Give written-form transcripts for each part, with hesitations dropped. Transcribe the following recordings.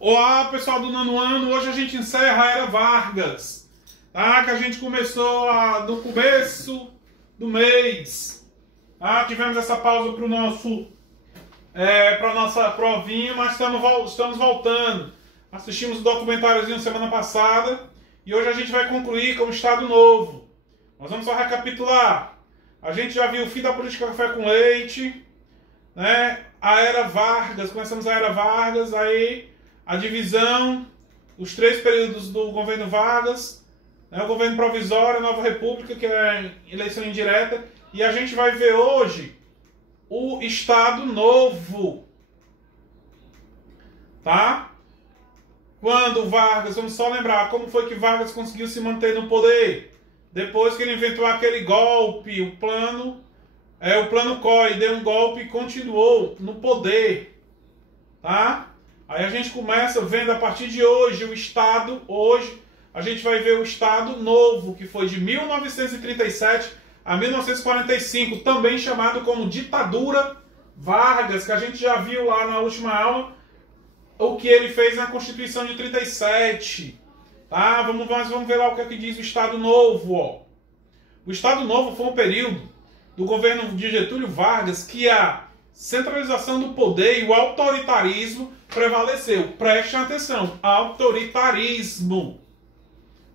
Olá, pessoal do nono ano. Hoje a gente encerra a Era Vargas, tá? Que a gente começou no começo do mês, tá? Tivemos essa pausa para nossa provinha, mas estamos voltando. Assistimos o documentáriozinho semana passada e hoje a gente vai concluir com o Estado Novo. Nós vamos só recapitular. A gente já viu o fim da política café com leite, né? A Era Vargas, começamos a Era Vargas, aí a divisão, os 3 períodos do governo Vargas, né, o governo provisório, a Nova República, que é eleição indireta, e a gente vai ver hoje o Estado Novo, tá? Quando Vargas, vamos só lembrar como foi que Vargas conseguiu se manter no poder, depois que ele inventou aquele golpe, o plano COI, deu um golpe e continuou no poder, tá? Aí a gente começa vendo a partir de hoje o Estado, hoje a gente vai ver o Estado Novo, que foi de 1937 a 1945, também chamado como ditadura Vargas, que a gente já viu lá na última aula o que ele fez na Constituição de 37. Tá? Vamos ver lá o que é que diz o Estado Novo. Ó. O Estado Novo foi um período do governo de Getúlio Vargas que a centralização do poder e o autoritarismo prevaleceu. Prestem atenção, autoritarismo.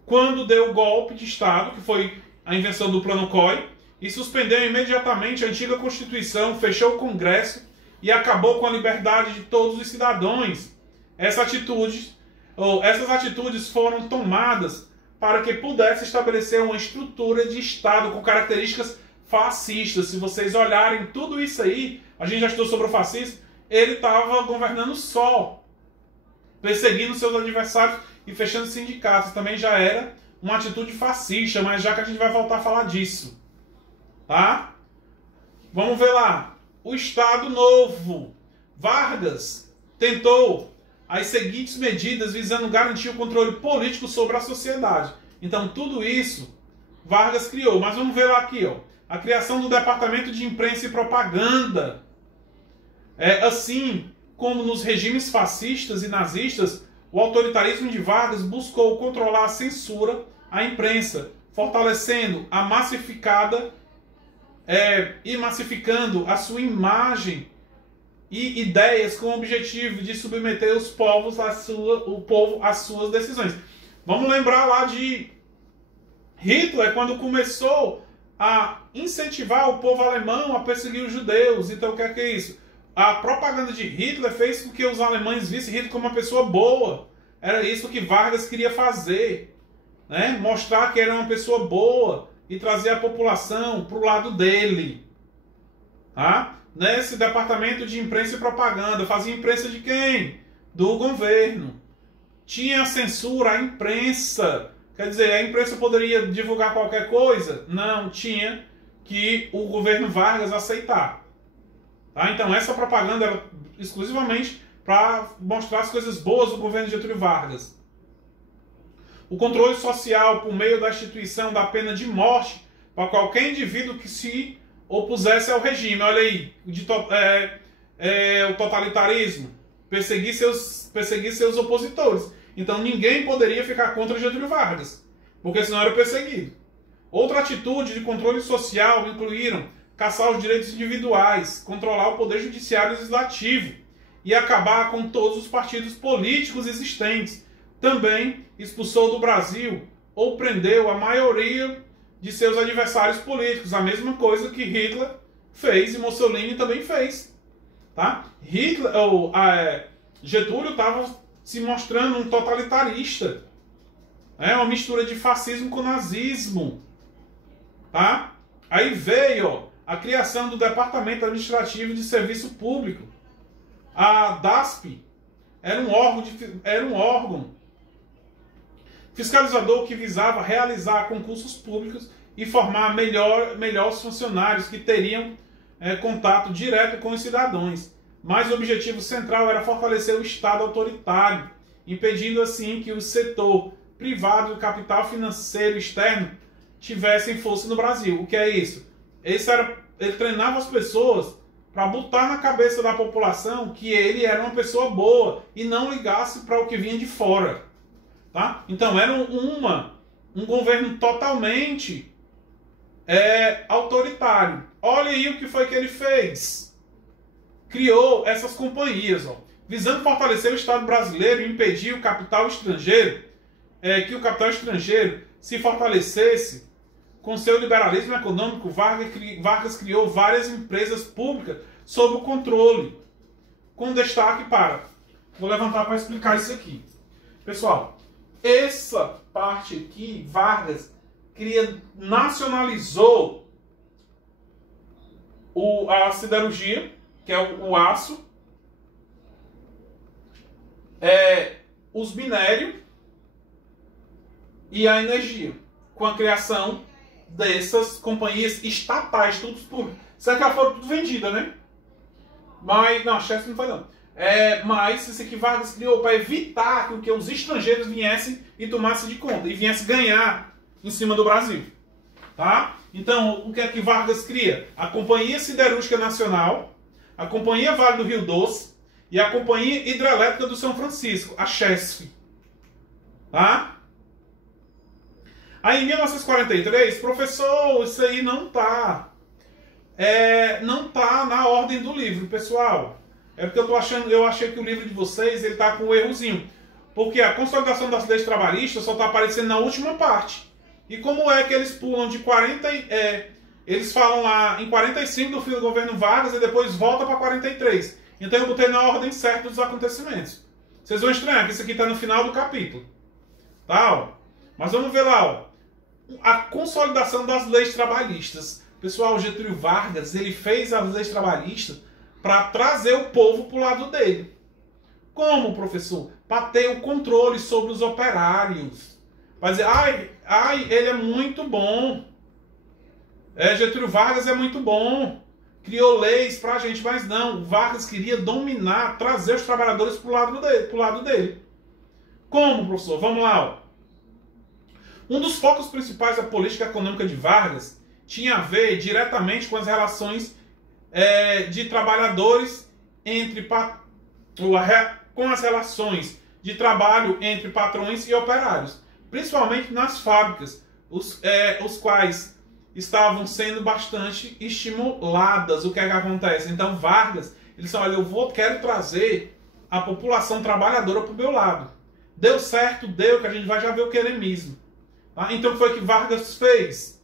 Quando deu o golpe de Estado, que foi a invenção do Plano COI, e suspendeu imediatamente a antiga Constituição, fechou o Congresso e acabou com a liberdade de todos os cidadãos. Essas atitudes foram tomadas para que pudesse estabelecer uma estrutura de Estado com características fascistas. Se vocês olharem tudo isso aí, a gente já estudou sobre o fascismo, ele estava governando só, perseguindo seus adversários e fechando sindicatos. Também já era uma atitude fascista, mas já que a gente vai voltar a falar disso, tá? Vamos ver lá. O Estado Novo. Vargas tentou as seguintes medidas visando garantir o controle político sobre a sociedade. Então tudo isso Vargas criou. Mas vamos ver lá aqui, ó. A criação do Departamento de Imprensa e Propaganda. Assim como nos regimes fascistas e nazistas, o autoritarismo de Vargas buscou controlar a censura à imprensa, fortalecendo a massificada e massificando a sua imagem e ideias com o objetivo de submeter o povo às suas decisões. Vamos lembrar lá de Hitler, quando começou a incentivar o povo alemão a perseguir os judeus. Então o que é isso? A propaganda de Hitler fez com que os alemães vissem Hitler como uma pessoa boa. Era isso que Vargas queria fazer, né? Mostrar que era uma pessoa boa e trazer a população para o lado dele. Tá? Nesse departamento de imprensa e propaganda, fazia imprensa de quem? Do governo. Tinha censura à imprensa. Quer dizer, a imprensa poderia divulgar qualquer coisa? Não, tinha que o governo Vargas aceitar. Tá? Então essa propaganda era exclusivamente para mostrar as coisas boas do governo Getúlio Vargas. O controle social por meio da instituição da pena de morte para qualquer indivíduo que se opusesse ao regime. Olha aí, o totalitarismo. Perseguir seus opositores. Então ninguém poderia ficar contra Getúlio Vargas, porque senão era perseguido. Outra atitude de controle social incluíram caçar os direitos individuais, controlar o poder judiciário e legislativo e acabar com todos os partidos políticos existentes. Também expulsou do Brasil ou prendeu a maioria de seus adversários políticos, a mesma coisa que Hitler fez e Mussolini também fez. Tá? Getúlio estava se mostrando um totalitarista. Uma mistura de fascismo com nazismo. Tá? Aí veio a criação do Departamento Administrativo de Serviço Público. A DASP era um órgão fiscalizador que visava realizar concursos públicos e formar melhores funcionários que teriam contato direto com os cidadãos. Mas o objetivo central era fortalecer o Estado autoritário, impedindo assim que o setor privado e o capital financeiro externo tivessem força no Brasil. O que é isso? Ele treinava as pessoas para botar na cabeça da população que ele era uma pessoa boa e não ligasse para o que vinha de fora. Tá? Então era um governo totalmente autoritário. Olha aí o que foi que ele fez. Criou essas companhias, ó, visando fortalecer o Estado brasileiro e impedir o capital estrangeiro, que o capital estrangeiro se fortalecesse. Com seu liberalismo econômico, Vargas criou várias empresas públicas sob o controle, com destaque para... Vou levantar para explicar isso aqui. Pessoal, essa parte aqui, Vargas nacionalizou a siderurgia, que é o aço, os minérios e a energia, com a criação dessas companhias estatais, tudo por... Será que elas foram tudo vendidas, né? Mas, não, a Chess não foi não. Mas isso aqui Vargas criou para evitar que os estrangeiros viessem e tomassem de conta, e viessem ganhar em cima do Brasil. Tá? Então, o que é que Vargas cria? A Companhia Siderúrgica Nacional, a Companhia Vale do Rio Doce e a Companhia Hidrelétrica do São Francisco, a CHESF. Tá? Aí em 1943, professor, isso aí não tá na ordem do livro, pessoal. É porque eu achei que o livro de vocês ele tá com um errozinho. Porque a consolidação das leis trabalhistas só tá aparecendo na última parte. E como é que eles pulam de 40... eles falam lá em 45 do fim do governo Vargas e depois volta para 43. Então eu botei na ordem certa dos acontecimentos. Vocês vão estranhar que isso aqui tá no final do capítulo. Tá, ó. Mas vamos ver lá, ó. A consolidação das leis trabalhistas. Pessoal, Getúlio Vargas, ele fez as leis trabalhistas para trazer o povo para o lado dele. Como, professor? Para ter o controle sobre os operários. Para dizer, ele é muito bom. Getúlio Vargas é muito bom. Criou leis para a gente, mas não. Vargas queria dominar, trazer os trabalhadores para o lado dele. Como, professor? Vamos lá, ó. Um dos focos principais da política econômica de Vargas tinha a ver diretamente com as relações de trabalhadores com as relações de trabalho entre patrões e operários, principalmente nas fábricas, os quais estavam sendo bastante estimuladas. O que é que acontece? Então Vargas, ele disse, olha, quero trazer a população trabalhadora para o meu lado. Deu certo, deu, que a gente vai já ver o queremismo. Tá? Então foi o que Vargas fez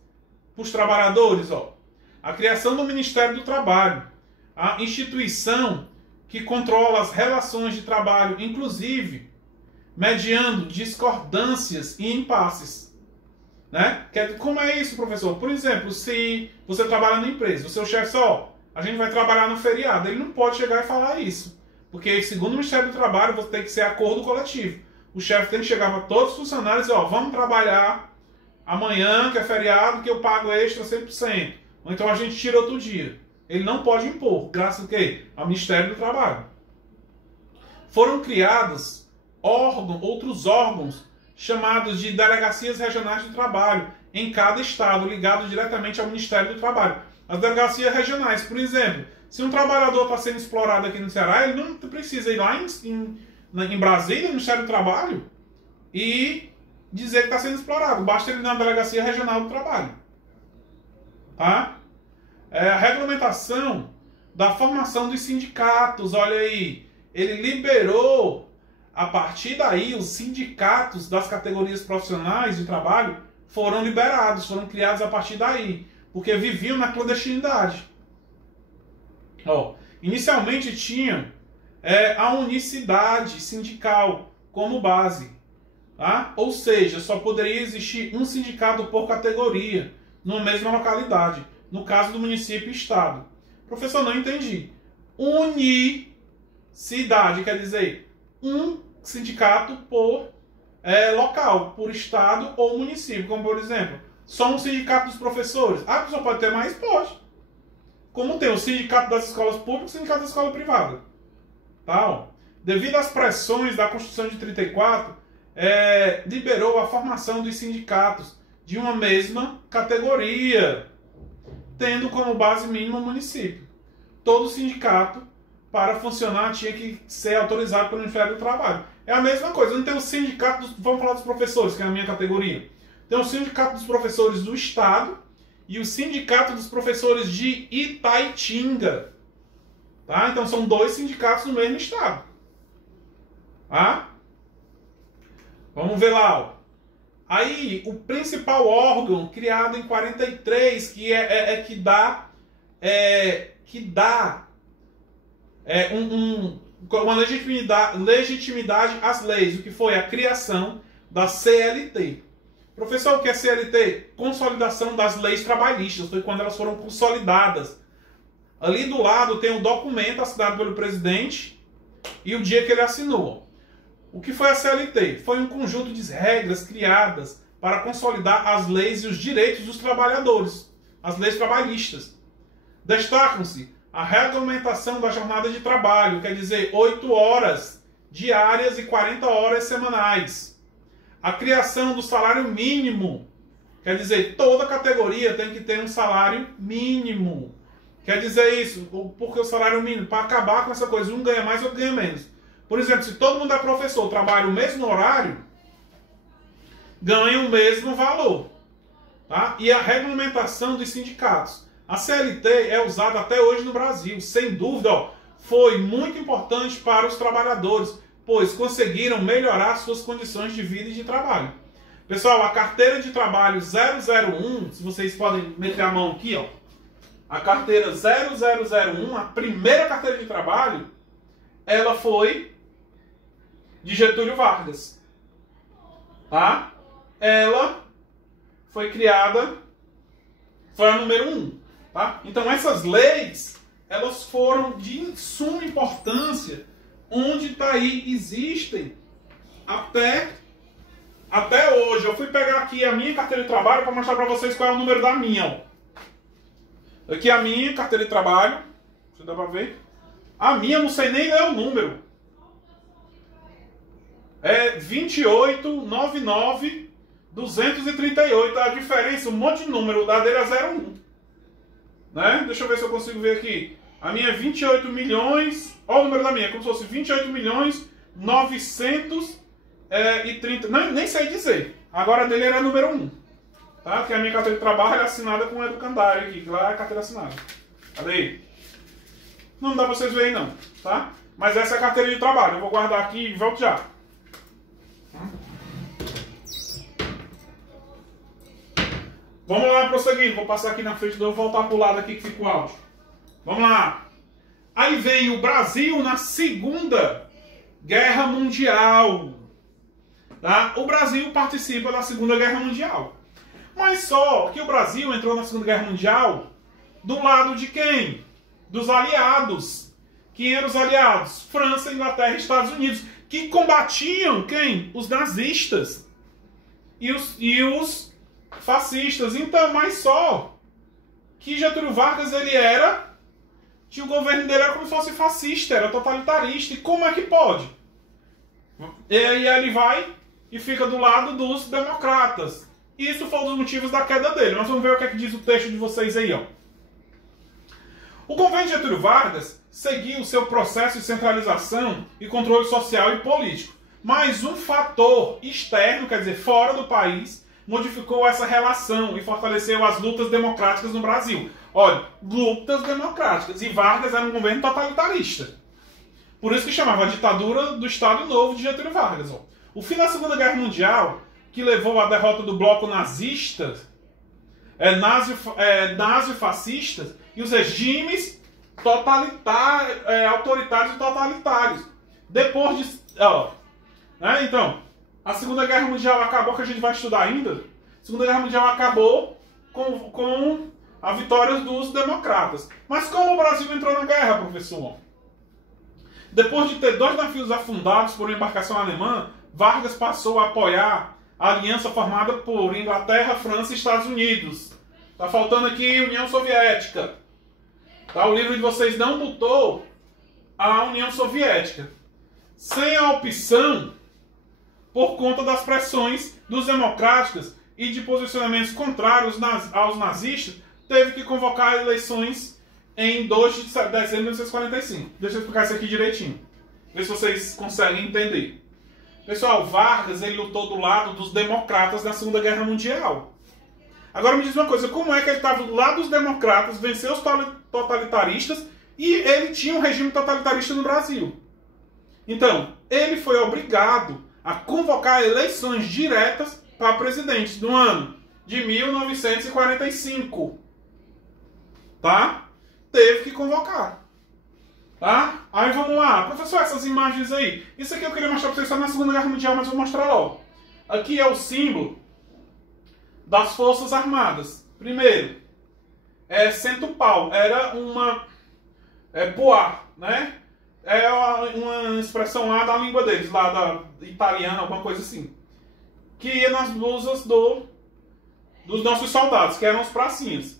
para os trabalhadores, ó. A criação do Ministério do Trabalho, a instituição que controla as relações de trabalho, inclusive mediando discordâncias e impasses. Né? Como é isso, professor? Por exemplo, se você trabalha na empresa, o seu chefe só, a gente vai trabalhar no feriado, ele não pode chegar e falar isso. Porque, segundo o Ministério do Trabalho, você tem que ser acordo coletivo. O chefe tem que chegar para todos os funcionários e, ó, vamos trabalhar amanhã, que é feriado, que eu pago extra 100%. Ou então a gente tira outro dia. Ele não pode impor, graças a quê? Ao Ministério do Trabalho. Foram criados outros órgãos chamados de delegacias regionais do trabalho em cada estado, ligados diretamente ao Ministério do Trabalho. As delegacias regionais, por exemplo, se um trabalhador está sendo explorado aqui no Ceará, ele não precisa ir lá em Brasília, no Ministério do Trabalho, e dizer que está sendo explorado. Basta ele ir na Delegacia Regional do Trabalho. Tá? A regulamentação da formação dos sindicatos, olha aí, ele liberou, a partir daí, os sindicatos das categorias profissionais de trabalho foram liberados, foram criados a partir daí, porque viviam na clandestinidade. Ó, inicialmente tinham a unicidade sindical como base. Tá? Ou seja, só poderia existir um sindicato por categoria, numa mesma localidade, no caso do município e estado. Professor, não entendi. Unicidade quer dizer um sindicato por local, por estado ou município, como por exemplo, só um sindicato dos professores. Ah, a pessoa pode ter mais? Pode. Como tem o sindicato das escolas públicas e o sindicato da escola privada. Tá? Devido às pressões da Constituição de 34, liberou a formação dos sindicatos de uma mesma categoria, tendo como base mínima o município. todo sindicato, para funcionar, tinha que ser autorizado pelo Ministério do Trabalho. É a mesma coisa. Não tem o sindicato vamos falar dos professores, que é a minha categoria. Tem o sindicato dos professores do Estado e o sindicato dos professores de Itaitinga. Tá? Então são dois sindicatos no mesmo estado. Tá? Vamos ver lá. Ó. Aí, o principal órgão criado em 43, que dá uma legitimidade às leis, o que foi a criação da CLT. Professor, o que é CLT? Consolidação das leis trabalhistas, foi quando elas foram consolidadas. Ali do lado tem um documento assinado pelo presidente e o dia que ele assinou. O que foi a CLT? Foi um conjunto de regras criadas para consolidar as leis e os direitos dos trabalhadores, as leis trabalhistas. Destacam-se a regulamentação da jornada de trabalho, quer dizer, 8 horas diárias e 40 horas semanais. A criação do salário mínimo, quer dizer, toda categoria tem que ter um salário mínimo. Quer dizer isso, porque o salário mínimo, para acabar com essa coisa, um ganha mais, outro ganha menos. Por exemplo, se todo mundo é professor, trabalha o mesmo horário, ganha o mesmo valor. Tá? E a regulamentação dos sindicatos. A CLT é usada até hoje no Brasil, sem dúvida, ó, foi muito importante para os trabalhadores, pois conseguiram melhorar suas condições de vida e de trabalho. Pessoal, a carteira de trabalho 001, se vocês podem meter a mão aqui, ó, a carteira 0001, a primeira carteira de trabalho, ela foi de Getúlio Vargas. Tá? Ela foi criada, foi a número 1. Tá? Então essas leis, elas foram de suma importância, onde tá aí existem até hoje. Eu fui pegar aqui a minha carteira de trabalho para mostrar para vocês qual é o número da minha. Ó. Aqui a minha carteira de trabalho, se dá para ver. A minha eu não sei nem ler o número. É 2899238. A diferença, um monte de número, o da dele é 01. Né? Deixa eu ver se eu consigo ver aqui. A minha é 28 milhões. Olha o número da minha, como se fosse 28 milhões 930. Não, nem sei dizer. Agora a dele era número 1. Tá? Porque a minha carteira de trabalho é assinada com o educandário aqui, que lá é a carteira assinada. Cadê aí? Não dá pra vocês verem não, tá? Mas essa é a carteira de trabalho. Eu vou guardar aqui e volto já. Vamos lá, prosseguindo. Vou passar aqui na frente, vou voltar para o lado aqui que fica o áudio. Vamos lá. Aí vem o Brasil na Segunda Guerra Mundial. Tá? O Brasil participa da Segunda Guerra Mundial. Mas só que o Brasil entrou na Segunda Guerra Mundial do lado de quem? Dos aliados. Quem eram os aliados? França, Inglaterra e Estados Unidos. Que combatiam quem? Os nazistas. E os fascistas. Então, mas só que Getúlio Vargas, ele tinha o governo dele era como se fosse fascista, era totalitarista. E como é que pode? E aí ele vai e fica do lado dos democratas. Isso foi um dos motivos da queda dele. Nós vamos ver o que é que diz o texto de vocês aí, ó. O governo de Getúlio Vargas seguiu o seu processo de centralização e controle social e político. Mas um fator externo, quer dizer, fora do país, modificou essa relação e fortaleceu as lutas democráticas no Brasil. Olha, lutas democráticas. E Vargas era um governo totalitarista. Por isso que chamava a ditadura do Estado Novo de Getúlio Vargas. Ó. O fim da Segunda Guerra Mundial, que levou à derrota do bloco nazista, nazi-fascistas, e os regimes autoritários e totalitários. Depois de... então, a Segunda Guerra Mundial acabou, que a gente vai estudar ainda. A Segunda Guerra Mundial acabou com a vitória dos democratas. Mas como o Brasil entrou na guerra, professor? Depois de ter 2 navios afundados por uma embarcação alemã, Vargas passou a apoiar a aliança formada por Inglaterra, França e Estados Unidos. Tá faltando aqui União Soviética. Tá? O livro de vocês não botou a União Soviética. Sem a opção, por conta das pressões dos democratas e de posicionamentos contrários aos nazistas, teve que convocar eleições em 2 de dezembro de 1945. Deixa eu explicar isso aqui direitinho. Ver se vocês conseguem entender. Pessoal, Vargas ele lutou do lado dos democratas na Segunda Guerra Mundial. Agora me diz uma coisa, como é que ele estava do lado dos democratas, venceu os totalitaristas e ele tinha um regime totalitarista no Brasil? Então, ele foi obrigado a convocar eleições diretas para presidente no ano de 1945. Tá? Teve que convocar. Tá? Aí vamos lá. Professor, essas imagens aí. Isso aqui eu queria mostrar para vocês só na Segunda Guerra Mundial, mas vou mostrar logo. Aqui é o símbolo das Forças Armadas. Primeiro, centupau. Era uma poá, né? É uma expressão lá da língua deles, lá da italiana, alguma coisa assim. Que ia nas blusas dos nossos soldados, que eram os pracinhas.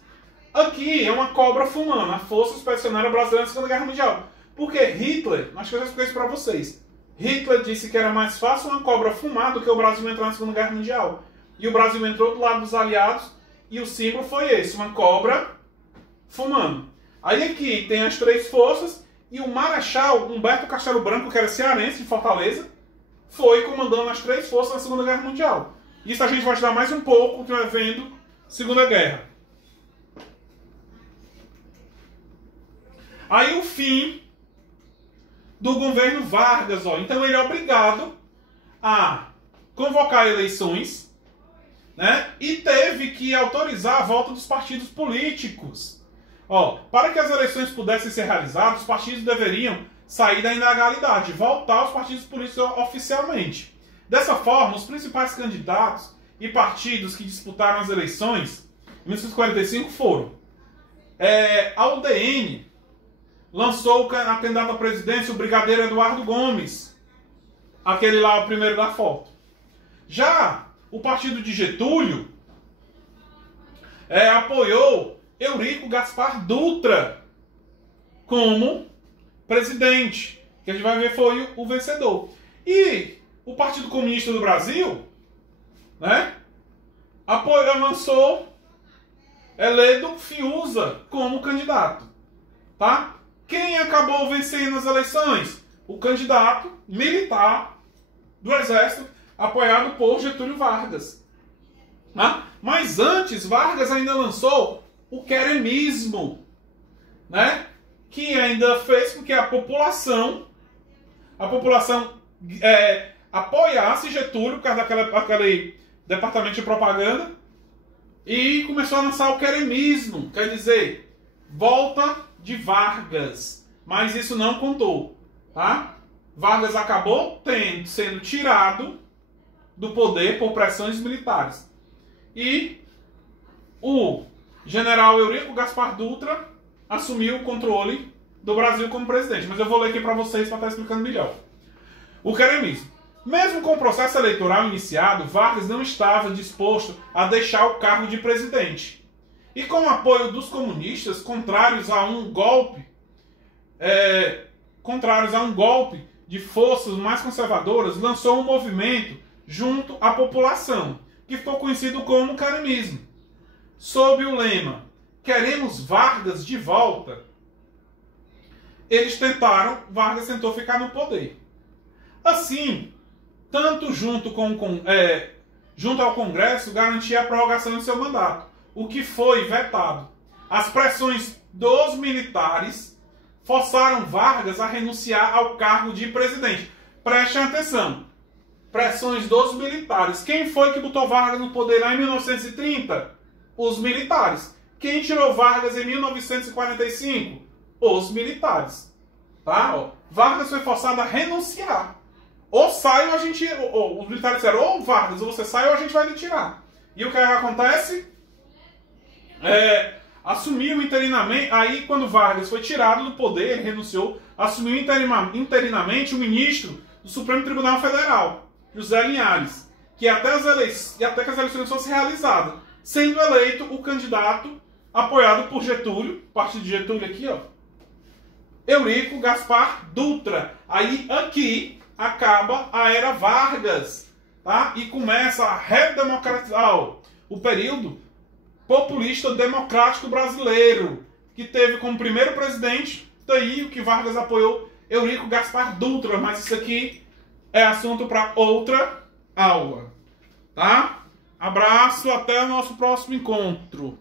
Aqui é uma cobra fumando, a Força Expedicionária Brasileira na Segunda Guerra Mundial. Porque Hitler, acho que eu já expliquei isso para vocês, Hitler disse que era mais fácil uma cobra fumar do que o Brasil entrar na Segunda Guerra Mundial. E o Brasil entrou do lado dos aliados e o símbolo foi esse, uma cobra fumando. Aí aqui tem as 3 forças e o Marechal Humberto Castelo Branco, que era cearense, de Fortaleza, foi comandando as 3 forças na Segunda Guerra Mundial. Isso a gente vai estudar mais um pouco, que vai vendo Segunda Guerra. Aí o fim do governo Vargas, ó. Então ele é obrigado a convocar eleições, né? E teve que autorizar a volta dos partidos políticos. Ó, para que as eleições pudessem ser realizadas, os partidos deveriam sair da ilegalidade, voltar aos partidos políticos oficialmente. Dessa forma, os principais candidatos e partidos que disputaram as eleições em 1945 foram a UDN lançou a candidata à presidência, o brigadeiro Eduardo Gomes, aquele lá, o primeiro da foto. Já o partido de Getúlio apoiou Eurico Gaspar Dutra como presidente, que a gente vai ver foi o vencedor. E o Partido Comunista do Brasil, né, lançou Eledo Fiuza como candidato, tá? Quem acabou vencendo as eleições? O candidato militar do Exército, apoiado por Getúlio Vargas. Tá? Mas antes, Vargas ainda lançou o queremismo, né? Que ainda fez com que a população apoiasse Getúlio por causa daquele departamento de propaganda e começou a lançar o queremismo, quer dizer, volta de Vargas, mas isso não contou, tá? Vargas acabou sendo tirado do poder por pressões militares. E o general Eurico Gaspar Dutra assumiu o controle do Brasil como presidente. Mas eu vou ler aqui para vocês para estar explicando melhor. O queremismo. Mesmo com o processo eleitoral iniciado, Vargas não estava disposto a deixar o cargo de presidente. E com o apoio dos comunistas, contrários a um golpe de forças mais conservadoras, lançou um movimento junto à população, que ficou conhecido como queremismo. Sob o lema "Queremos Vargas de volta", Vargas tentou ficar no poder. Assim, tanto junto ao Congresso, garantia a prorrogação de seu mandato, o que foi vetado. As pressões dos militares forçaram Vargas a renunciar ao cargo de presidente. Prestem atenção. Pressões dos militares. Quem foi que botou Vargas no poder lá em 1930? Os militares. Quem tirou Vargas em 1945? Os militares. Tá? Ó, Vargas foi forçado a renunciar. Ou sai ou a gente... os militares disseram, ou Vargas, ou você sai ou a gente vai lhe tirar. E o que acontece? Assumiu interinamente, aí quando Vargas foi tirado do poder, ele renunciou, assumiu interinamente o ministro do Supremo Tribunal Federal, José Linhares, que até que as eleições fossem realizadas, sendo eleito o candidato apoiado por Getúlio, partido de Getúlio aqui, ó, Eurico Gaspar Dutra. Aí aqui acaba a era Vargas, tá? E começa a redemocratizar o período populista democrático brasileiro, que teve como primeiro presidente, daí o que Vargas apoiou, Eurico Gaspar Dutra, mas isso aqui é assunto para outra aula, tá? Abraço, até o nosso próximo encontro.